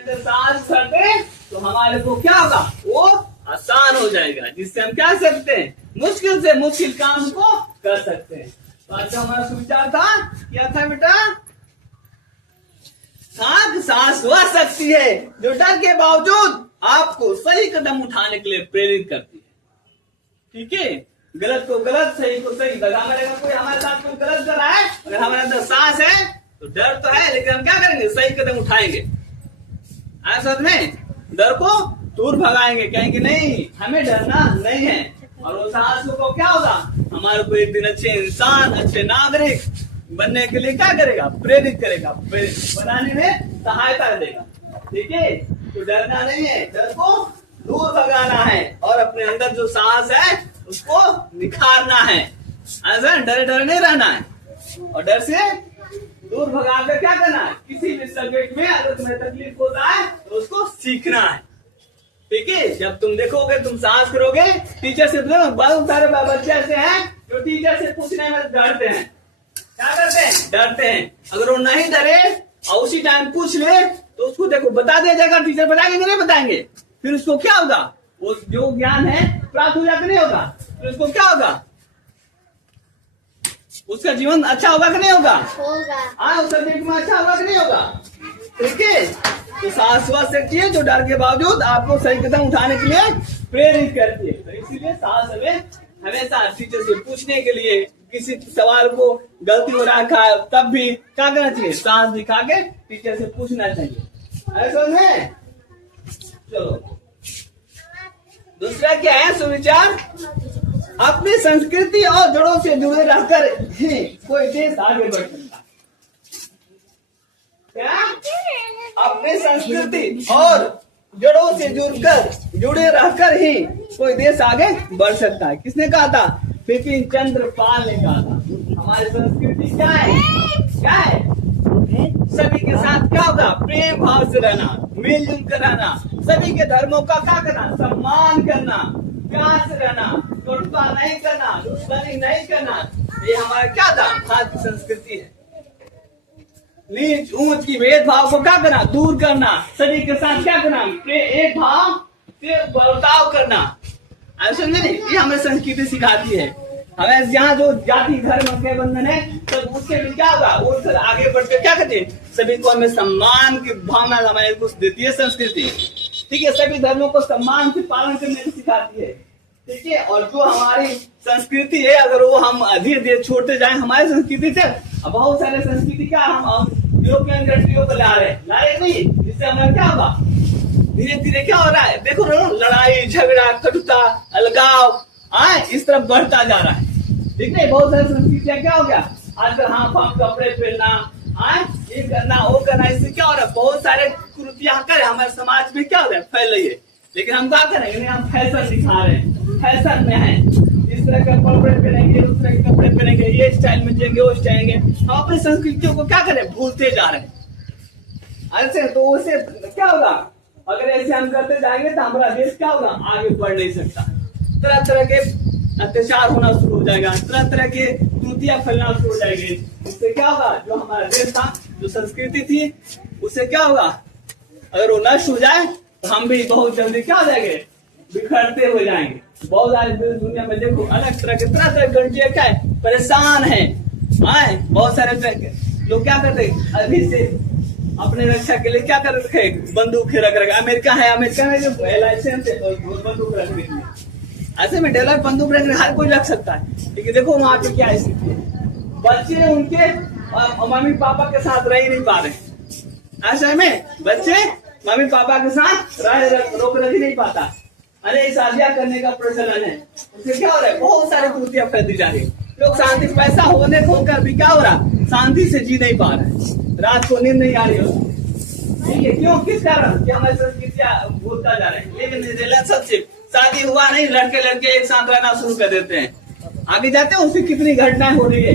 साथ करते तो हमारे को क्या होगा, वो आसान हो जाएगा, जिससे हम क्या सकते हैं, मुश्किल से मुश्किल काम को कर सकते हैं। तो आज का हमारा विचार था, क्या था बेटा, सांस वह शक्ति है जो डर के बावजूद आपको सही कदम उठाने के लिए प्रेरित करती है। ठीक है, गलत को गलत, सही को सही। हमारे कोई हमारे साथ कोई गलत कर रहा है, अगर हमारे अंदर सांस है तो डर तो है, लेकिन हम क्या करेंगे, सही कदम उठाएंगे। ऐसा में डर को दूर भगाएंगे, कहेंगे नहीं हमें डरना नहीं है। और वो सांस को क्या होगा, हमारे को एक दिन अच्छे इंसान, अच्छे नागरिक बनने के लिए क्या करेगा, प्रेरित करेगा, प्रेरित बनाने में सहायता देगा। ठीक है, तो डरना नहीं है, डर को दूर भगाना है और अपने अंदर जो साहस है उसको निखारना है। ऐसा डरे डरे नहीं रहना है और डर से दूर भगा कर क्या करना है, किसी भी सब्जेक्ट में अगर तुम्हें तकलीफ होता है तो उसको सीखना है। ठीक है, जब तुम देखोगे, तुम साहस करोगे, टीचर से बहुत सारे बच्चे ऐसे हैं जो टीचर से पूछने में डरते हैं। क्या करते हैं, डरते हैं। अगर वो नहीं डरे और उसी टाइम पूछ ले तो उसको देखो बता दिया जाएगा, टीचर बताएंगे नहीं बताएंगे, फिर उसको क्या होगा, वो जो ज्ञान है प्राप्त हो जाकर नहीं होगा, फिर उसको क्या होगा, उसका जीवन अच्छा होगा कि नहीं होगा, हाँ उस सब्जेक्ट में अच्छा होगा कि नहीं होगा। ठीक है, तो साहस वह शक्ति है जो डर के बावजूद आपको सही कदम उठाने के लिए प्रेरित करती है। तो इसीलिए साहस हमें हमेशा टीचर से पूछने के लिए, किसी सवाल को गलती हो रखा है तब भी क्या करना चाहिए, साहस दिखा के टीचर से पूछना चाहिए। ऐसा नहीं। चलो दूसरा क्या है, सुविचार, अपनी संस्कृति और जड़ों से जुड़े रहकर ही कोई देश आगे बढ़ सकता है। क्या, अपनी संस्कृति और जड़ों से जुड़े रहकर ही कोई देश आगे बढ़ सकता है। किसने कहा था, बिपिन चंद्र पाल ने कहा था। हमारी संस्कृति क्या है, क्या है, सभी के साथ क्या होगा, प्रेम भाव से रहना, मिलजुल कर रहना, सभी के धर्मों का क्या करना, सम्मान करना, प्यार से रहना, कटुता नहीं करना, दुश्मनी नहीं करना। ये हमारा क्या था, भारतीय संस्कृति है। नीच ऊंच की भेदभाव को क्या करना, दूर करना, सभी के साथ क्या करना, एक भाव से बर्ताव करना। ऐसा नहीं, ये हमें संस्कृति सिखाती है। हमें यहाँ जो जाति धर्म के बंधन है तब उससे भी क्या होगा, वो आगे बढ़ कर क्या करते हैं, सभी को हमें सम्मान की भावना हमें कुछ देती है संस्कृति। ठीक है, सभी धर्मों को सम्मान से पालन करने की सिखाती है। ठीक है, और जो हमारी संस्कृति है अगर वो हम धीरे धीरे छोड़ते जाए हमारी संस्कृति से, बहुत सारे संस्कृति क्या हम यूरोपियन कंट्रियों को ला रहे नहीं, जिससे हमारा क्या होगा, धीरे धीरे क्या हो रहा है, देखो लड़ाई झगड़ा कटुता अलगाव इस तरफ बढ़ता जा रहा है। ठीक है, बहुत सारी संस्कृतियां क्या हो गया आजकल, हाँ कपड़े पहनना, ये करना वो करना, इससे क्या हो रहा है, बहुत सारे कुरीतियां कर हमारे समाज में क्या हो रहा है, फैल रही है। लेकिन हम क्या करेंगे, हम फैशन दिखा रहे हैं, फैशन में है, इस तरह का कपड़े पहनेंगे, उस तरह के कपड़े पहनेंगे, ये स्टाइल में जाएंगे, वो स्टाइल, हम अपनी संस्कृतियों को क्या करें, भूलते जा रहे हैं। ऐसे तो उससे क्या होगा, अगर ऐसे हम करते जाएंगे तो हमारा देश क्या होगा, आगे बढ़ नहीं सकता। तरह तरह के अत्याचार होना शुरू हो जाएगा, तरह तरह के त्रुटियां फैलना शुरू हो जाएंगे। इससे क्या होगा, जो हमारा देश था, जो संस्कृति थी, उससे क्या होगा, अगर वो नष्ट हो जाए तो हम भी बहुत जल्दी क्या हो जाएंगे, बिखरते हो जाएंगे। बहुत सारी दुनिया में देखो अलग तरह के कंट्रियां क्या है, परेशान है, बहुत सारे लोग क्या करते हैं, अभी से अपने रक्षा के लिए क्या कर रखे, बंदूक रख रखे। अमेरिका है, अमेरिका में जो लाइसेंस है बंदूक रखने के लिए, ऐसे में डेलर बंदूक रखने हर कोई रख सकता है। लेकिन देखो वहां पे क्या स्थिति है, बच्चे उनके मम्मी पापा के साथ रह ही नहीं पा रहे। ऐसे में बच्चे मम्मी पापा के साथ रोक रख ही नहीं पाता। अरे शादियां करने का प्रचलन है, उससे क्या हो रहा है, बहुत सारी कुरीतियां फैलती जा रही है। लोग शांति, पैसा होने होकर भी क्या हो रहा, शांति से जी नहीं पा रहे, रात को नींद नहीं आ रही हो। ठीक है, क्यों, किस कारण, कि हमारी संस्कृतियां भूलता जा रहे हैं। लेकिन रिलेशनशिप, शादी हुआ नहीं, लड़के लड़के एक साथ रहना शुरू कर देते हैं, आगे जाते हैं उससे कितनी घटनाएं हो रही है,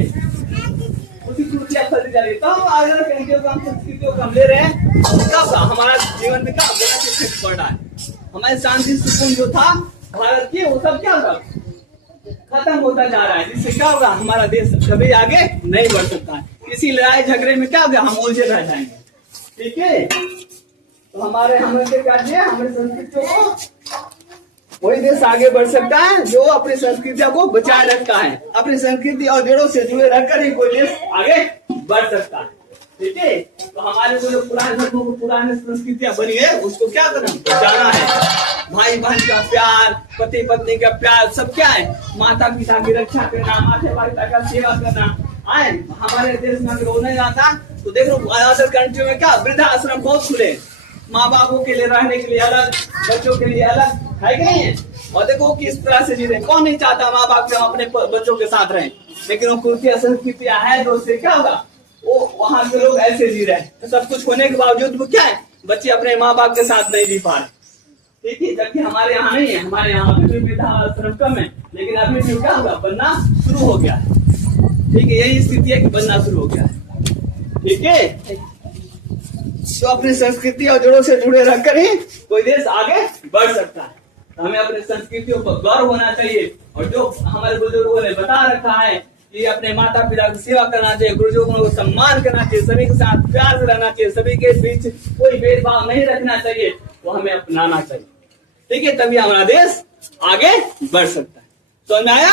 उसी कुर्सियां फैलती जा रही है। तो हम आगे संस्कृतियों को हम ले रहे हैं, क्या हमारा जीवन में क्या गलत इफेक्ट पड़ रहा है, हमारे शांति सुकून जो था भारत की, वो सब क्या होगा, खत्म होता जा रहा है। जिससे क्या होगा, हमारा देश कभी आगे नहीं बढ़ सकता है। इसी लड़ाई झगड़े में क्या होगा, हम उलझे रह जाएंगे। ठीक है, तो हमारे हमें क्या चाहिए, हमारी संस्कृतियों को वही देश आगे बढ़ सकता है जो अपनी संस्कृतियों को बचाए रखता है। अपनी संस्कृति और जड़ों से जुड़े रहकर ही कोई देश आगे बढ़ सकता है। ठीक है, तो हमारे को जो पुराने धर्मों को पुरानी संस्कृतियां बनी है उसको क्या करना, बचाना है। भाई बहन का प्यार, पति पत्नी का प्यार, सब क्या है, माता पिता की रक्षा करना, माता पिता का सेवा करना। आए हमारे देश में अगर होने जाता तो देख लो अदर कंट्री में क्या वृद्धा आश्रम बहुत खुले, माँ बापों के लिए रहने के लिए अलग, बच्चों के लिए अलग, है कि नहीं है। और देखो किस तरह से जी रहे, कौन नहीं चाहता माँ बाप के अपने बच्चों के साथ रहें, लेकिन वो कुर्तियां संस्कृतियां है तो उससे क्या होगा, वो वहां के लोग ऐसे जी रहे हैं। तो सब कुछ होने के बावजूद वो क्या है, बच्चे अपने माँ बाप के साथ नहीं जी पा रहे। ठीक है, जबकि हमारे यहाँ नहीं है, हमारे यहाँ भी वृद्धाश्रम कम है, लेकिन अभी भी क्या होगा, बनना शुरू हो गया है। ठीक है, यही स्थिति है कि बनना शुरू हो गया है। ठीक है, तो अपनी संस्कृति और जड़ों से जुड़े रहकर ही कोई देश आगे बढ़ सकता है। तो हमें अपनी संस्कृतियों पर गर्व होना चाहिए, और जो हमारे बुजुर्गों ने बता रखा है कि अपने माता पिता की सेवा करना चाहिए, गुरुजनों को सम्मान करना चाहिए, सभी के साथ प्यार से रहना चाहिए, सभी के बीच कोई भेदभाव नहीं रखना चाहिए, वो हमें अपनाना चाहिए। ठीक है, तभी हमारा देश आगे बढ़ सकता है। समझ में आया?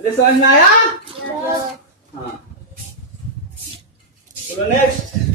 अरे समझ में आया? हाँ, चलो नेक्स्ट।